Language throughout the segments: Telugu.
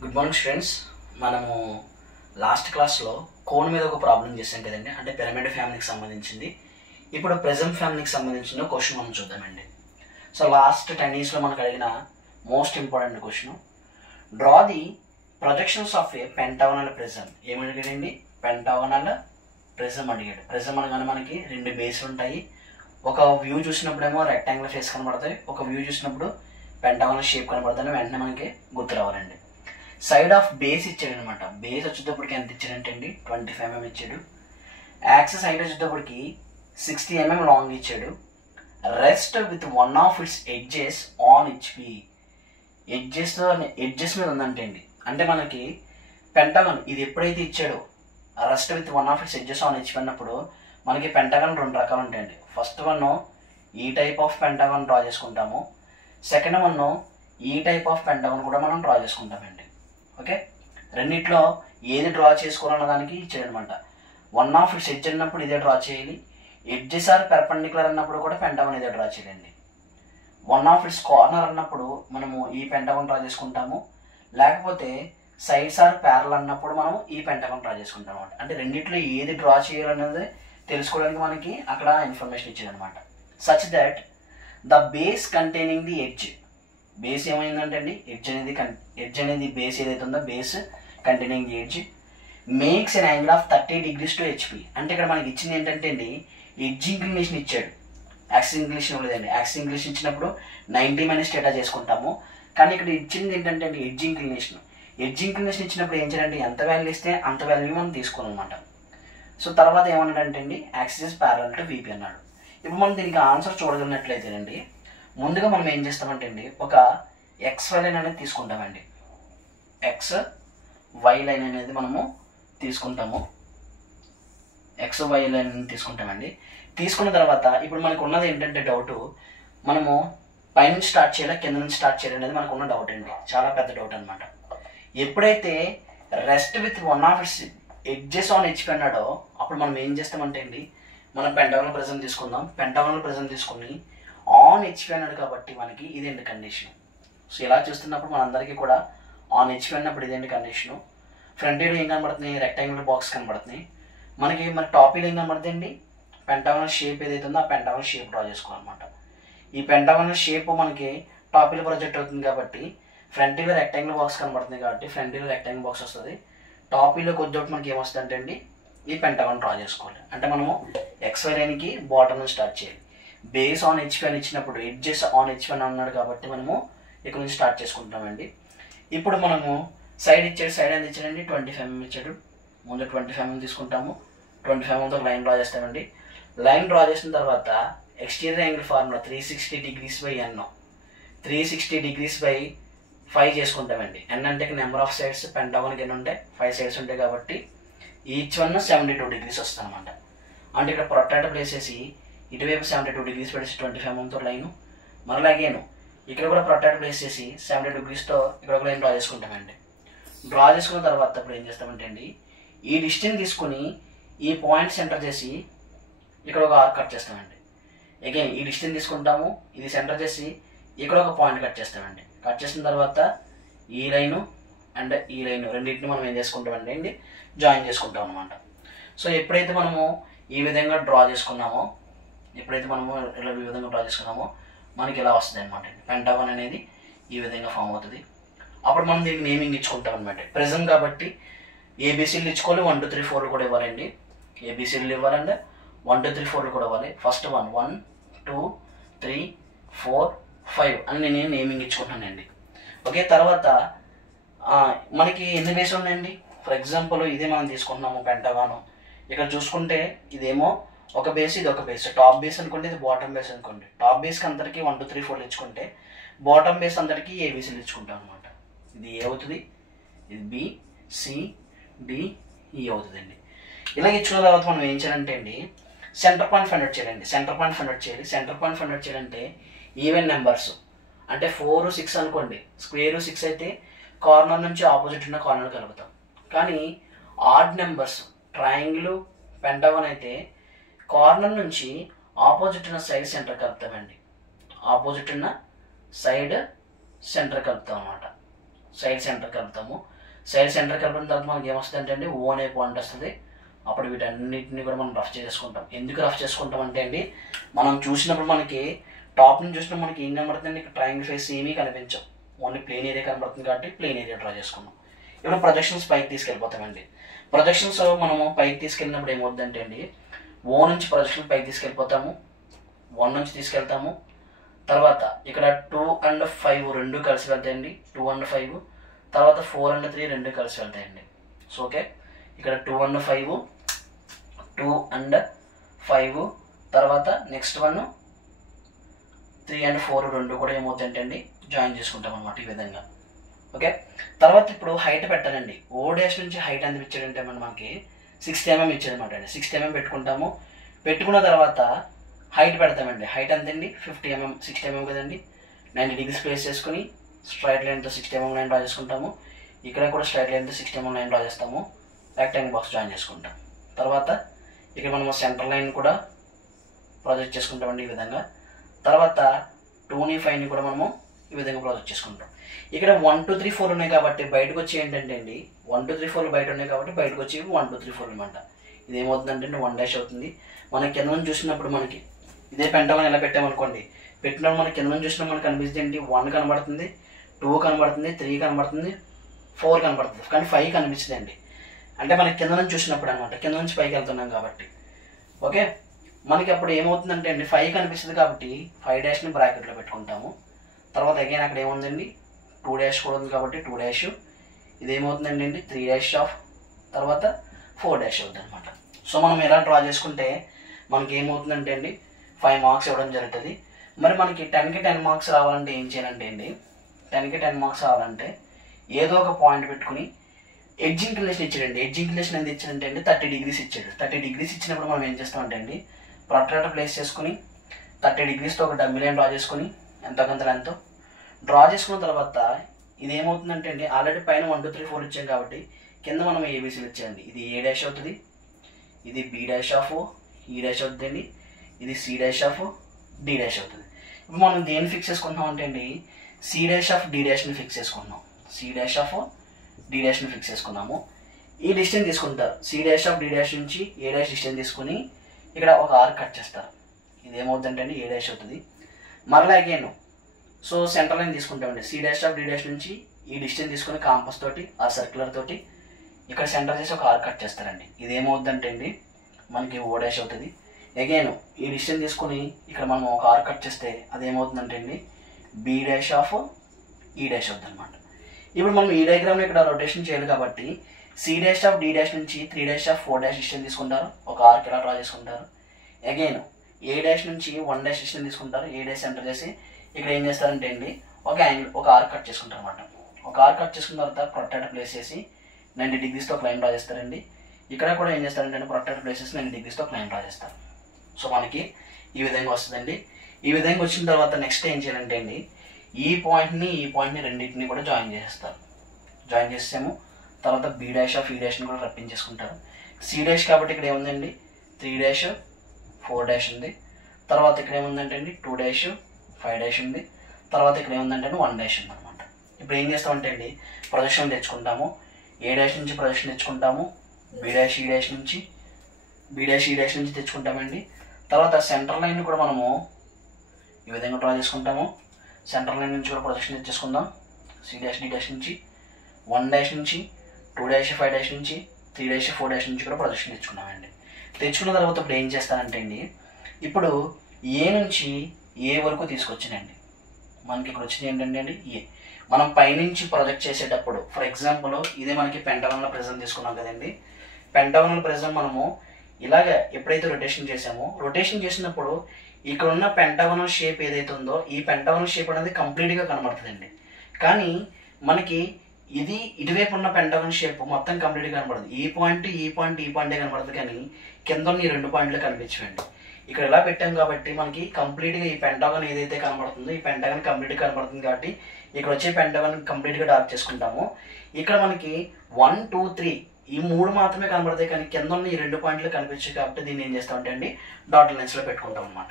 Good morning students. మనము లాస్ట్ క్లాస్లో కోన్ మీద ఒక ప్రాబ్లం చేసాం కదండి, అంటే పిరమిడ్ ఫ్యామిలీకి సంబంధించింది. ఇప్పుడు ప్రిజం ఫ్యామిలీకి సంబంధించిన క్వశ్చన్ మనం చూద్దామండి. సో లాస్ట్ 10 yearsలో మనకు అడిగిన most important question, draw the projections of A pentagonal prism. ఏమని అడిగాడండి? పెంటాగోనల్ ప్రిజం అడిగాడు. ప్రిజం అనగానే మనకి 2 బేస్లు ఉంటాయి. ఒక వ్యూ చూసినప్పుడేమో రెక్టాంగులర్ ఫేస్ కనబడతాయి, ఒక వ్యూ చూసినప్పుడు పెంటాగోనల్ షేప్ కనబడుతుంది. వెంటనే మనకి గుర్తు రావాలండి. సైడ్ ఆఫ్ బేస్ ఇచ్చాడు అనమాట. బేస్ వచ్చేటప్పటికి ఎంత ఇచ్చాడంటే అండి 25 mm ఇచ్చాడు. యాక్సిస్ హైట్ వచ్చేటప్పటికి 60 mm లాంగ్ ఇచ్చాడు. Rest with one of it's edges on HP. Edges మీద ఉందంటే అండి, అంటే మనకి పెంటాగన్ ఇది ఎప్పుడైతే ఇచ్చాడో rest with one of it's edges on HP అన్నప్పుడు మనకి పెంటాగన్ 2 రకాలు ఉంటాయండి. ఫస్ట్ వన్ ఈ టైప్ ఆఫ్ పెంటాగన్ డ్రా చేసుకుంటాము. సెకండ్ వన్ ఈ టైప్ ఆఫ్ పెంటాగన్ కూడా మనం డ్రా చేసుకుంటామండి. ఓకే, రెండిట్లో ఏది డ్రా చేసుకోవాలన్న దానికి ఇచ్చాడనమాట. వన్ ఆఫ్ ఇట్స్ ఎడ్జ్ అన్నప్పుడు ఇదే డ్రా చేయాలి. ఎడ్జెస్ ఆర్ పెర్పెండిక్యులర్ అన్నప్పుడు కూడా పెంటాగన్ ఇదే డ్రా చేయాలండి. వన్ ఆఫ్ ఇట్స్ కార్నర్ అన్నప్పుడు మనము ఈ పెంటాగన్ డ్రా చేసుకుంటాము. లేకపోతే సైడ్స్ ఆర్ ప్యారల్ అన్నప్పుడు మనం ఈ పెంటాగన్ డ్రా చేసుకుంటాం అనమాట. అంటే రెండిట్లో ఏది డ్రా చేయాలన్నది తెలుసుకోవడానికి మనకి అక్కడ ఇన్ఫర్మేషన్ ఇచ్చాడనమాట. Such that the base containing the edge. Base ఏమైందంటే అండి, ఎడ్జ్ అనేది బేస్ ఏదైతే ఉందో base containing the edge makes an angle of 30 degrees to HP. అంటే ఇక్కడ మనకి ఇచ్చింది ఏంటంటే అండి, ఎడ్జ్ ఇంక్లినేషన్ ఇచ్చాడు, యాక్సిస్ ఇంక్లినేషన్ ఇవ్వలేదండి. యాక్సిస్ ఇంక్లినేషన్ ఇచ్చినప్పుడు 90 - θ చేసుకుంటాము. కానీ ఇక్కడ ఇచ్చింది ఏంటంటే అండి ఎడ్జ్ ఇంక్లినేషన్. ఎడ్జ్ ఇంక్లినేషన్ ఇచ్చినప్పుడు ఏం చేయాలంటే ఎంత వాల్యూ ఇస్తే అంత వాల్యూ మనం తీసుకోవాలన్నమాట. సో తర్వాత ఏమన్నాడంటే అండి యాక్సిస్ ప్యారలల్ టు విపి అన్నాడు. ఇప్పుడు మనం దీనికి ఆన్సర్ చూడగలిగినట్లయితేనండి, ముందుగా మనం ఏం చేస్తామంటే అండి ఒక XY లైన్ అనేది తీసుకుంటామండి. XY లైన్ అనేది మనము తీసుకుంటాము. XY లైన్ తీసుకుంటామండి. తీసుకున్న తర్వాత ఇప్పుడు మనకు ఉన్నది ఏంటంటే డౌట్, మనము పైనుంచి స్టార్ట్ చేయాలా కింద నుంచి స్టార్ట్ చేయాలి అనేది మనకు ఉన్న డౌట్ అండి. చాలా పెద్ద డౌట్ అనమాట. ఎప్పుడైతే rest with one of it's edges on HP అన్నాడో అప్పుడు మనం ఏం చేస్తామంటే అండి, మనం పెంటాగోనల్ ప్రిజం తీసుకుందాం. పెంటాగోనల్ ప్రిజం తీసుకుని ఆన్ హెచ్పి అన్నాడు కాబట్టి మనకి ఇదేంటి కండిషన్. సో ఇలా చూస్తున్నప్పుడు మనందరికీ కూడా ఆన్ హెచ్పి అన్నప్పుడు ఇదేంటి కండిషను. ఫ్రంట్ వ్యూ ఏం కనబడుతుంది, రెక్టాంగులర్ బాక్స్ కనబడుతుంది. మన టాప్ వ్యూ ఏం కనబడుతుంది అండి, పెంటాగోనల్ షేప్ ఏదైతే ఉందో ఆ పెంటాగోనల్ షేప్ డ్రా చేసుకోవాలన్నమాట. ఈ పెంటాగోనల్ షేప్ మనకి టాప్ వ్యూ ప్రొజెక్ట్ అవుతుంది కాబట్టి ఫ్రంట్ వ్యూ రెక్టాంగులర్ బాక్స్ కనబడుతుంది కాబట్టి ఫ్రంట్ వ్యూ రెక్టాంగులర్ బాక్స్ వస్తుంది. టాప్ వ్యూలో కొద్దిగా మనకి ఏమొస్తుంది అంటే అండి ఈ పెంటాగోన్ డ్రా చేసుకోవాలి. అంటే మనము XY లైన్కి బాటమ్ నుంచి స్టార్ట్ చేయాలి. బేస్ ఆన్ హెచ్పి అని ఇచ్చినప్పుడు ఎడ్జెస్ ఆన్ హెచ్పి అని అన్నాడు కాబట్టి మనము ఇక్కడ నుంచి స్టార్ట్ చేసుకుంటామండి. ఇప్పుడు మనము సైడ్ ఇచ్చాడు. సైడ్ ఎంత ఇచ్చాడండి 25 mm ఇచ్చాడు. ముందు 25 mm తీసుకుంటాము. 25 mmతో లైన్ డ్రా చేస్తామండి. లైన్ డ్రా చేసిన తర్వాత exterior angle formula 360 degrees by n. 360 degrees by 5 చేసుకుంటామండి. n అంటే నెంబర్ ఆఫ్ సైడ్స్, పెంటాగోన్కి ఎన్ని ఉంటాయి 5 సైడ్స్ ఉంటాయి కాబట్టి ఈచ్ వన్ 72 degrees వస్తుంది అనమాట. అంటే ఇక్కడ ప్రొట్రాక్టర్ ప్లేస్ చేసి ఇటువైపు 72 degrees పెట్టి 25 mmతో లైను, మరలా అగైన్ ఇక్కడ కూడా ప్రొట్రాక్టర్ ప్లేస్ చేసి 72 degreesతో ఇక్కడ ఒక లైన్ డ్రా చేసుకుంటామండి. డ్రా చేసుకున్న తర్వాత ఇప్పుడు ఏం చేస్తామంటే అండి ఈ డిస్టెన్స్ తీసుకుని ఈ పాయింట్ సెంటర్ చేసి ఇక్కడ ఒక ఆర్క్ కట్ చేస్తామండి. అగైన్ ఈ డిస్టెన్స్ తీసుకుంటాము, ఇది సెంటర్ చేసి ఇక్కడ ఒక పాయింట్ కట్ చేస్తామండి. కట్ చేసిన తర్వాత ఈ లైను అండ్ ఈ లైను రెండింటిని మనం ఏం చేసుకుంటామండి అండి జాయిన్ చేసుకుంటాం అనమాట. సో ఎప్పుడైతే మనము ఈ విధంగా డ్రా చేసుకున్నామో మనకి ఇలా వస్తుంది అనమాట. పెంటాగోన్ అనేది ఈ విధంగా ఫామ్ అవుతుంది. అప్పుడు మనం దీనికి నేమింగ్ ఇచ్చుకుంటాం అనమాట. ప్రిజం కాబట్టి ABCలు ఇచ్చుకోవాలి, 1 2 3 4 కూడా ఇవ్వాలండి. ABCలు ఇవ్వాలంటే 1 2 3 4 కూడా ఇవ్వాలి. ఫస్ట్ 1 1 2 3 4 5 అని నేను నేమింగ్ ఇచ్చుకుంటానండి. ఓకే, తర్వాత మనకి ఎన్ని బేస్ ఉన్నాయండి. ఫర్ ఎగ్జాంపుల్ ఇదే మనం తీసుకుంటున్నాము పెంటాగోన్. ఇక్కడ చూసుకుంటే ఇదేమో ఒక బేస్, ఇది ఒక బేస్. టాప్ బేస్ అనుకోండి, ఇది బాటమ్ బేస్ అనుకోండి. టాప్ బేస్కి అందరికీ 1 2 3 4 ఇచ్చుకుంటే బాటమ్ బేస్ అందరికీ ABCలు ఇచ్చుకుంటాం అనమాట. ఇది ఏ అవుతుంది, ఇది B C D E అవుతుందండి. ఇలా ఇచ్చుకున్న తర్వాత మనం ఏం చేయాలంటే అండి సెంటర్ పాయింట్ ఫైండ్ అవుట్ చేయాలండి. సెంటర్ పాయింట్ ఫైండ్ అవుట్ చేయాలంటే ఈవెన్ నెంబర్స్ అంటే 4 6 అనుకోండి. స్క్వేర్ 6 అయితే కార్నర్ నుంచి ఆపోజిట్ ఉన్న కార్నర్ కలుపుతాం. కానీ ఆడ్ నెంబర్స్ ట్రయాంగిల్ పెంటాగోన్ అయితే కార్నర్ నుంచి ఆపోజిట్ ఉన్న సైడ్ సెంటర్ కలుపుతామండి. ఆపోజిట్ ఉన్న సైడ్ సెంటర్ కలుపుతాం అనమాట. సైడ్ సెంటర్ కలుపుతాము. సైడ్ సెంటర్ కలిపిన తర్వాత మనకి ఏమొస్తుంది అంటే O అనే పాయింట్ వస్తుంది. అప్పుడు వీటన్నిటిని కూడా మనం రఫ్ చేసుకుంటాం. ఎందుకు రఫ్ చేసుకుంటాం అంటే అండి, మనం చూసినప్పుడు మనకి టాప్ నుంచి చూసినప్పుడు మనకి ఏం కనబడుతుంది, ఇక్కడ ట్రయాంగిల్ ఫేస్ ఏమీ కనిపించవు, ఓన్లీ ప్లేన్ ఏరియా కనబడుతుంది కాబట్టి ప్లేన్ ఏరియా డ్రా చేసుకున్నాం. ఇప్పుడు ప్రొజెక్షన్స్ పైకి తీసుకెళ్ళిపోతామండి. ప్రొజెక్షన్స్ మనము పైకి తీసుకెళ్ళినప్పుడు ఏమవుతుందంటే అండి, O నుంచి ప్రొజెక్షన్ పైకి తీసుకెళ్ళిపోతాము, 1 నుంచి తీసుకెళ్తాము. తర్వాత ఇక్కడ 2 and 5 రెండు కలిసి వెళ్తాయండి, 2 and 5. తర్వాత 4 and 3 రెండు కలిసి వెళ్తాయండి. సో ఓకే, ఇక్కడ 2 and 5, 2 and 5, తర్వాత నెక్స్ట్ 1 3 and 4 రెండు కూడా ఏమవుతాయంటే అండి జాయిన్ చేసుకుంటాం అనమాట ఈ విధంగా. ఓకే, తర్వాత ఇప్పుడు హైట్ పెట్టాలండి. O డాష్ నుంచి హైట్ ఎంత ఇచ్చాడంటే మనకి 60 mm ఇచ్చాడనమాట అండి. 60 mm పెట్టుకుంటాము. పెట్టుకున్న తర్వాత హైట్ పెడతామండి. హైట్ ఎంతండి 50 mm, 60 mm కదండి. 90 degrees ప్లేస్ చేసుకుని స్ట్రైట్ లైన్తో 60 mm లైన్ డ్రా చేసుకుంటాము. ఇక్కడ కూడా స్ట్రైట్ లైన్తో 60 mm లైన్ డ్రా చేస్తాము. రెక్టాంగిల్ బాక్స్ జాయిన్ చేసుకుంటాం. తర్వాత ఇక్కడ మనము సెంటర్ లైన్ కూడా ప్రాజెక్ట్ చేసుకుంటామండి ఈ విధంగా. తర్వాత 2ని 5ని కూడా మనము ఈ విధంగా ప్రాజెక్ట్ చేసుకుంటాం. ఇక్కడ 1 2 3 4 ఉన్నాయి కాబట్టి బయటకు వచ్చి ఏంటంటే అండి 1 2 3 4 బయట ఉన్నాయి కాబట్టి బయటకు వచ్చి 1 2 3 4 అనమాట. ఇది ఏమవుతుందంటే 1 డాష్ అవుతుంది. మనం కింద నుంచి చూసినప్పుడు మనకి ఇదే పెంటగాన్ ఎలా పెట్టామనుకోండి, పెట్టినప్పుడు మనకి కింద నుంచి చూసినప్పుడు మనకు కనిపిస్తుంది ఏంటి, 1 కనబడుతుంది, 2 కనబడుతుంది, 3 కనబడుతుంది, 4 కనబడుతుంది, కానీ 5 కనిపిస్తుంది అండి. అంటే మనకి కింద నుంచి చూసినప్పుడు అనమాట, కింద నుంచి పైకి వెళ్తున్నాం కాబట్టి. ఓకే, మనకి అప్పుడు ఏమవుతుందంటే అండి 5 కనిపిస్తుంది కాబట్టి 5 డాష్ని బ్రాకెట్లో పెట్టుకుంటాము. తర్వాత అగైన్ అక్కడ ఏముందండి 2 డాష్ కూడా ఉంది కాబట్టి 2 డాష్. ఇది ఏమవుతుందండి అండి 3 డాష్ ఆఫ్, తర్వాత 4 డాష్ అవుతుంది అనమాట. సో మనం ఎలా డ్రా చేసుకుంటే మనకి ఏమవుతుందంటే అండి 5 మార్క్స్ ఇవ్వడం జరుగుతుంది. మరి మనకి 10కి 10 మార్క్స్ రావాలంటే ఏం చేయాలంటే అండి, 10కి 10 మార్క్స్ రావాలంటే ఏదో ఒక పాయింట్ పెట్టుకుని ఎడ్జ్ ఇంక్లినేషన్ ఇచ్చాడండి. ఎడ్జ్ ఇంక్లినేషన్ ఎంత ఇచ్చాడంటే అండి 30 degrees ఇచ్చాడు. 30 degrees ఇచ్చినప్పుడు మనం ఏం చేస్తామంటే అండి ప్రొట్రాక్టర్ ప్లేస్ చేసుకుని 30 degreesతో ఒక డమ్మీ లైన్ డ్రా చేసుకుని ఎంతో కొంత లెంత్ డ్రా చేసుకున్న తర్వాత ఇది ఏమవుతుందంటే అండి ఆల్రెడీ పైన 1 2 3 4 ఇచ్చాం కాబట్టి కింద మనం ఏబీసీలు ఇచ్చేయండి. ఇది ఏ డాష్ అవుతుంది, ఇది B dash of E dash అవుతుందండి, ఇది C dash of D dash అవుతుంది. ఇప్పుడు మనం దేన్ని ఫిక్స్ చేసుకుంటున్నాం అంటే అండి సి డాష్ ఆఫ్ డి డాష్ని ఫిక్స్ చేసుకుంటున్నాం. సి డాష్ ఆఫ్ డి డాష్ని ఫిక్స్ చేసుకున్నాము. ఈ డిస్టెన్స్ తీసుకుంటారు. C dash of D dash నుంచి ఏ డాష్ డిస్టెన్స్ తీసుకుని ఇక్కడ ఒక ఆర్క్ కట్ చేస్తారు. ఇది ఏమవుతుందంటే అండి ఏ డాష్ అవుతుంది. మరలా అగైన్ సో సెంటర్ లైన్ తీసుకుంటామండి. C dash of D dash నుంచి ఈ డిస్టెన్స్ తీసుకుని కాంపస్ తోటి ఆ సర్క్యులర్ తోటి ఇక్కడ సెంటర్ చేసి ఒక ఆర్క్ కట్ చేస్తారండి. ఇది ఏమవుతుందంటే అండి మనకి ఓ డాష్ అవుతుంది. అగైన్ ఈ డిస్టెన్స్ తీసుకుని ఇక్కడ మనం ఒక ఆర్క్ కట్ చేస్తే అది ఏమవుతుందంటే అండి B dash of E dash అవుతుంది అనమాట. ఇప్పుడు మనం ఈ డయాగ్రామ్లో ఇక్కడ రొటేషన్ చేయాలి కాబట్టి C dash of D dash నుంచి 3 డాష్ ఆఫ్ 4 డాష్ డిస్టెన్స్ తీసుకుంటారు, ఒక ఆర్క్ ఇలా డ్రా చేసుకుంటారు. అగైన్ ఏ డాష్ నుంచి 1 డాష్ డిస్టెన్స్ తీసుకుంటారు, ఏ డాష్ సెంటర్ చేసి ఇక్కడ ఏం చేస్తారంటే అండి ఒక యాంగిల్ ఒక ఆర్క్ కట్ చేసుకుంటారు అనమాట. ఒక ఆర్క్ కట్ చేసుకున్న తర్వాత ప్రొట్రాక్టర్ ప్లేస్ చేసి 90 degreesతో ఒక లైన్ డ్రా చేస్తారండి. ఇక్కడ కూడా ఏం చేస్తారంటే ప్రొట్రాక్టర్ ప్లేస్ చేసి 90 degreesతో ఒక లైన్ డ్రా చేస్తారు. సో మనకి ఈ విధంగా వస్తుందండి. ఈ విధంగా వచ్చిన తర్వాత నెక్స్ట్ ఏం చేయాలంటే అండి ఈ పాయింట్ని రెండింటిని కూడా జాయిన్ చేసేస్తారు. జాయిన్ చేసాము తర్వాత బి డాష్ ఆఫ్ ఈ డాష్ని కూడా రప్పించేసుకుంటారు. సి డాష్ కాబట్టి ఇక్కడ ఏముందండి 3 డాష్ 4 డాష్ ఉంది. తర్వాత ఇక్కడ ఏముందంటే అండి 2 డాష్ 5 డాష్ ఉంది. తర్వాత ఇక్కడ ఏముందంటే 1 డాష్ ఉంది అనమాట. ఇప్పుడు ఏం చేస్తామంటే అండి ప్రొజెక్షన్ తెచ్చుకుంటాము. ఏ డాష్ నుంచి ప్రొజెక్షన్ తెచ్చుకుంటాము, బి డాష్ ఈ డాష్ నుంచి తెచ్చుకుంటామండి. తర్వాత సెంటర్ లైన్ కూడా మనము ఈ విధంగా డ్రా చేసుకుంటాము. సెంటర్ లైన్ నుంచి కూడా ప్రొజెక్షన్ తెచ్చేసుకుందాం. సి డాష్ డి డాష్ నుంచి 1 డాష్ నుంచి 2 డాష్ 5 డాష్ నుంచి 3 డాష్ 4 డాష్ నుంచి కూడా ప్రొజెక్షన్ తెచ్చుకున్నామండి. తెచ్చుకున్న తర్వాత ఇప్పుడు ఏం చేస్తానంటే అండి ఇప్పుడు ఏ నుంచి ఏ వరకు తీసుకొచ్చానండి మనకి ఇక్కడ వచ్చింది ఏంటంటే అండి ఏ. మనం పైనుంచి ప్రొజెక్ట్ చేసేటప్పుడు ఫర్ ఎగ్జాంపుల్ ఇదే మనకి పెంటగానల్ ప్రిజం తీసుకున్నాం కదండి. పెంటగానల్ ప్రిజం మనము ఇలాగ ఎప్పుడైతే రొటేషన్ చేసామో రొటేషన్ చేసినప్పుడు ఇక్కడ ఉన్న పెంటగానల్ షేప్ ఏదైతే ఉందో ఈ పెంటగానల్ షేప్ అనేది కంప్లీట్గా కనబడుతుందండి. కానీ మనకి ఇది ఇటువైపు ఉన్న పెంటగానల్ షేప్ మొత్తం కంప్లీట్గా కనబడదు. ఈ పాయింటే కనబడుతుంది కానీ కింద ఉన్న ఈ 2 పాయింట్లు కనిపించండి. ఇక్కడ ఇలా పెట్టాం కాబట్టి మనకి కంప్లీట్గా ఈ పెంటగాన్ ఏదైతే కనబడుతుందో ఈ పెంటగాన్ కంప్లీట్గా కనబడుతుంది కాబట్టి ఇక్కడ వచ్చే పెంటగాన్ కంప్లీట్గా డార్క్ చేసుకుంటాము. ఇక్కడ మనకి 1 2 3 ఈ 3 మాత్రమే కనబడతాయి కానీ కింద ఉన్న ఈ 2 పాయింట్లు కనిపించాయి కాబట్టి దీన్ని ఏం చేస్తామంటే అండి డాట్ లైన్స్లో పెట్టుకుంటాం అనమాట.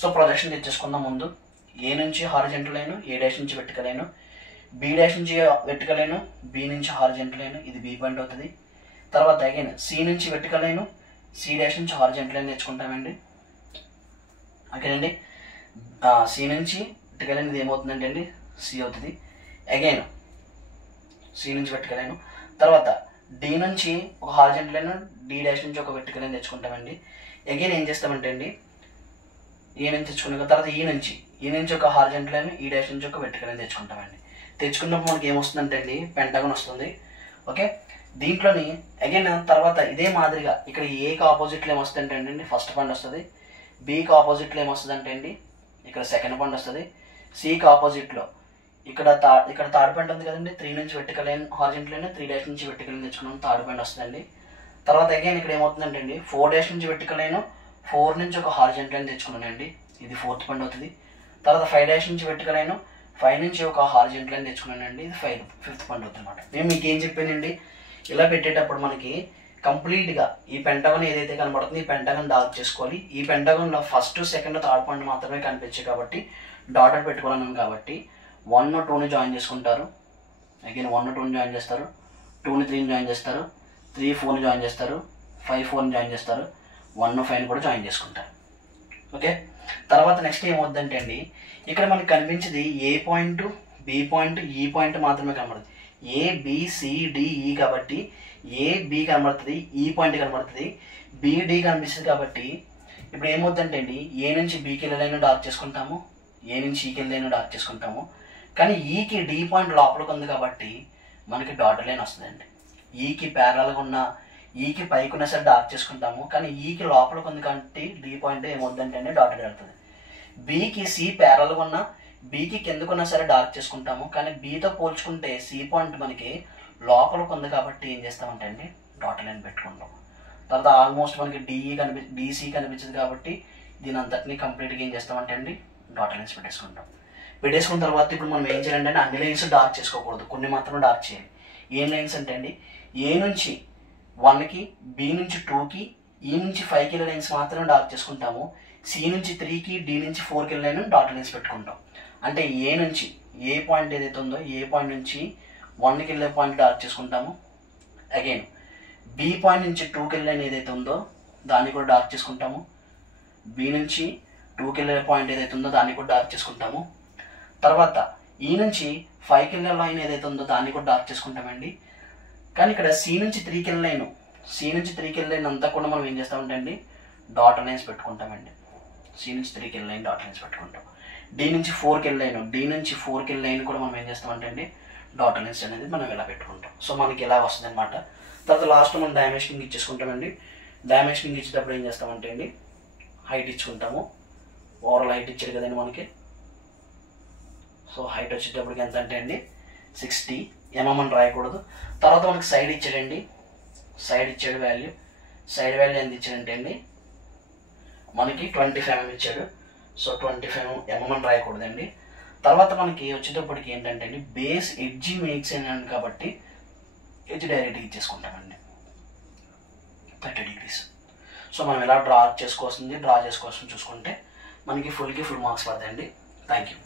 సో ప్రొజెక్షన్ తెచ్చేసుకుందాం. ముందు ఏ నుంచి హారిజెంటల్ లైన్, ఏ డాష్ నుంచి వెర్టికల్ లైన్, బి డాష్ నుంచి వెర్టికల్ లైన్, బి నుంచి హారిజంటల్ లైన్, ఇది బి పాయింట్ అవుతుంది. తర్వాత అగైన్ సి నుంచి వెర్టికల్ లైన్, సి డాష్ నుంచి హారిజంటల్ లైన్ తెచ్చుకుంటామండి. ఓకేనండి, సి నుంచి వెర్టికల్ లైన్ ఇది ఏమవుతుందంటే అండి సి అవుతుంది. అగైన్ సి నుంచి వెర్టికల్ లైన్, తర్వాత డి నుంచి ఒక హారిజంటల్ లైన్, డి డాష్ నుంచి ఒక వెర్టికల్ లైన్ తెచ్చుకుంటామండి. అగైన్ ఏం చేస్తామంటే అండి ఏ నుంచి తెచ్చుకున్న తర్వాత ఈ నుంచి ఒక హారిజంటల్ లైన్, ఈ డాష్ నుంచి ఒక వెర్టికల్ లైన్ తెచ్చుకుంటామండి. తెచ్చుకున్నప్పుడు మనకి ఏమొస్తుందంటే అండి పెంటగాన్ వస్తుంది. ఓకే, దీంట్లోని అగైన్ తర్వాత ఇదే మాదిరిగా ఇక్కడ ఏకి ఆపోజిట్లో ఏమొస్తుందంటే అండి ఫస్ట్ పాయింట్ వస్తుంది, బికి ఆపోజిట్లో ఏమొస్తుందంటే అండి ఇక్కడ సెకండ్ పాయింట్ వస్తుంది, సికి ఆపోజిట్లో ఇక్కడ థర్డ్ పాయింట్ ఉంది కదండి, 3 నుంచి vertical line horizontal line, 3 dash నుంచి వెర్టికల్ లైన్ తెచ్చుకున్నాం, థర్డ్ పాయింట్ వస్తుందండి. తర్వాత అగైన్ ఇక్కడ ఏమవుతుందంటే అండి 4 డాష్ నుంచి వెర్టికల్ లైన్, 4 నుంచి ఒక హారిజంటల్ లైన్ తెచ్చుకున్నానండి, ఇది 4th పాయింట్ అవుతుంది. తర్వాత 5 డాష్ నుంచి వెర్టికల్ లైన్, 5 నుంచి ఒక హారిజంటల్ లైన్ తెచ్చుకున్నానండి, ఇది 5th పాయింట్ అవుతుంది అనమాట. నేను మీకు ఏం చెప్పానండి, ఇలా పెట్టేటప్పుడు మనకి కంప్లీట్గా ఈ పెంటగాన్ ఏదైతే కనబడుతుందో ఈ పెంటగాన్ డార్క్ చేసుకోవాలి. ఈ పెంటగాన్లో ఫస్ట్, సెకండ్, థర్డ్ పాయింట్ మాత్రమే కనిపించాయి కాబట్టి డాటర్ పెట్టుకోవాలన్నాను కాబట్టి 1, 2ని జాయిన్ చేసుకుంటారు. అగైన్ 1, 2ని జాయిన్ చేస్తారు, 2ని 3ని జాయిన్ చేస్తారు, 3, 4ని జాయిన్ చేస్తారు, 5, 4ని జాయిన్ చేస్తారు, 1, 5ని కూడా జాయిన్ చేసుకుంటారు. ఓకే, తర్వాత నెక్స్ట్ ఏమవుద్దంటే అండి ఇక్కడ మనకి కనిపించేది ఏ పాయింట్, బి పాయింట్, ఈ పాయింట్ మాత్రమే కనబడుతుంది. ఏ, బి, సి, డి, ఈ కాబట్టి ఏ, బి కనబడుతుంది, ఈ పాయింట్ కనబడుతుంది, బి, డి కనిపిస్తుంది. కాబట్టి ఇప్పుడు ఏమవుతుందంటే అండి ఏ నుంచి బీకి వెళ్ళలేను డార్క్ చేసుకుంటాము, ఏ నుంచి ఈకి వెళ్ళలేను డార్క్ చేసుకుంటాము. కానీ ఈకి డి పాయింట్ లోపలికి ఉంది కాబట్టి మనకి డాటర్ లైన్ వస్తుందండి. ఈకి ప్యారల్గా ఉన్న, ఈకి పైకి ఉన్న సరే డార్క్ చేసుకుంటాము, కానీ ఈకి లోపలికి ఉంది కాబట్టి డి పాయింట్ ఏమవుతుందంటే అండి డాటర్ వెళ్తుంది. బీకి సి ప్యారల్గా ఉన్న, బీకి కిందకున్నా సరే డార్క్ చేసుకుంటాము, కానీ బీతో పోల్చుకుంటే సి పాయింట్ మనకి లోపలికి ఉంది కాబట్టి ఏం చేస్తామంటే అండి డాటర్ లైన్ పెట్టుకుంటాం. తర్వాత ఆల్మోస్ట్ మనకి డిసి కనిపించదు కాబట్టి దీని అంతటినీ కంప్లీట్గా ఏం చేస్తామంటే అండి డాటర్ లైన్స్ పెట్టేసుకుంటాం. పెట్టేసుకున్న తర్వాత ఇప్పుడు మనం ఏం చేయాలంటే అండి అన్ని లైన్స్ డార్క్ చేసుకోకూడదు, కొన్ని మాత్రమే డార్క్ చేయాలి. ఏం లైన్స్ అంటే అండి ఏ నుంచి 1కి, బి నుంచి 2కి, ఈ నుంచి 5కి లైన్స్ మాత్రమే డార్క్ చేసుకుంటాము. సి నుంచి 3కి, డి నుంచి 4కి లైన్ డాటర్ లైన్స్ పెట్టుకుంటాం. అంటే ఏ నుంచి ఏ పాయింట్ ఏదైతే ఉందో ఏ పాయింట్ నుంచి 1కి వెళ్ళే పాయింట్ డార్క్ చేసుకుంటాము. అగైన్ బి పాయింట్ నుంచి 2కి వెళ్ళే ఏదైతే ఉందో దాన్ని కూడా డార్క్ చేసుకుంటాము. బి నుంచి 2కి వెళ్ళే పాయింట్ ఏదైతే ఉందో దాన్ని కూడా డార్క్ చేసుకుంటాము. తర్వాత ఈ నుంచి 5కి వెళ్ళే లైన్ ఏదైతే ఉందో దాన్ని కూడా డార్క్ చేసుకుంటామండి. కానీ ఇక్కడ సి నుంచి 3కి వెళ్ళే లైన్ అంతా కూడా మనం ఏం చేస్తామంటే అండి డాటర్ లైన్స్ పెట్టుకుంటామండి. సి నుంచి 3కి వెళ్ళే లైన్ డాటర్ లైన్స్ పెట్టుకుంటాం. డి నుంచి 4కి వెళ్ళే లైన్ కూడా మనం ఏం చేస్తామంటే అండి డాటర్ లైన్స్ అనేది మనం ఇలా పెట్టుకుంటాం. సో మనకి ఇలా వస్తుంది అనమాట. తర్వాత లాస్ట్ మనం డైమెన్షనింగ్ ఇచ్చేసుకుంటామండి. డైమెన్షనింగ్ ఇచ్చేటప్పుడు ఏం చేస్తామంటే అండి హైట్ ఇచ్చుకుంటాము. ఓవరాల్ హైట్ ఇచ్చాడు కదండి మనకి. సో హైట్ వచ్చేటప్పటికి ఎంత అంటే అండి 60 mm అని రాయకూడదు. తర్వాత మనకి సైడ్ ఇచ్చాడండి, సైడ్ ఇచ్చాడు వాల్యూ ఎంత ఇచ్చాడంటే అండి మనకి 25 mm ఇచ్చాడు. సో 25 mm అని రాయకూడదండి. తర్వాత మనకి వచ్చేటప్పటికి ఏంటంటే అండి బేస్ ఎడ్జి మేక్స్ అని కాబట్టి ఎడ్జ్ డైరెక్ట్గా ఇచ్చేసుకుంటామండి 30 degrees. సో మనం ఎలా డ్రా చేసుకోవాల్సింది చూసుకుంటే మనకి ఫుల్ మార్క్స్ పడతాయండి. Thank you.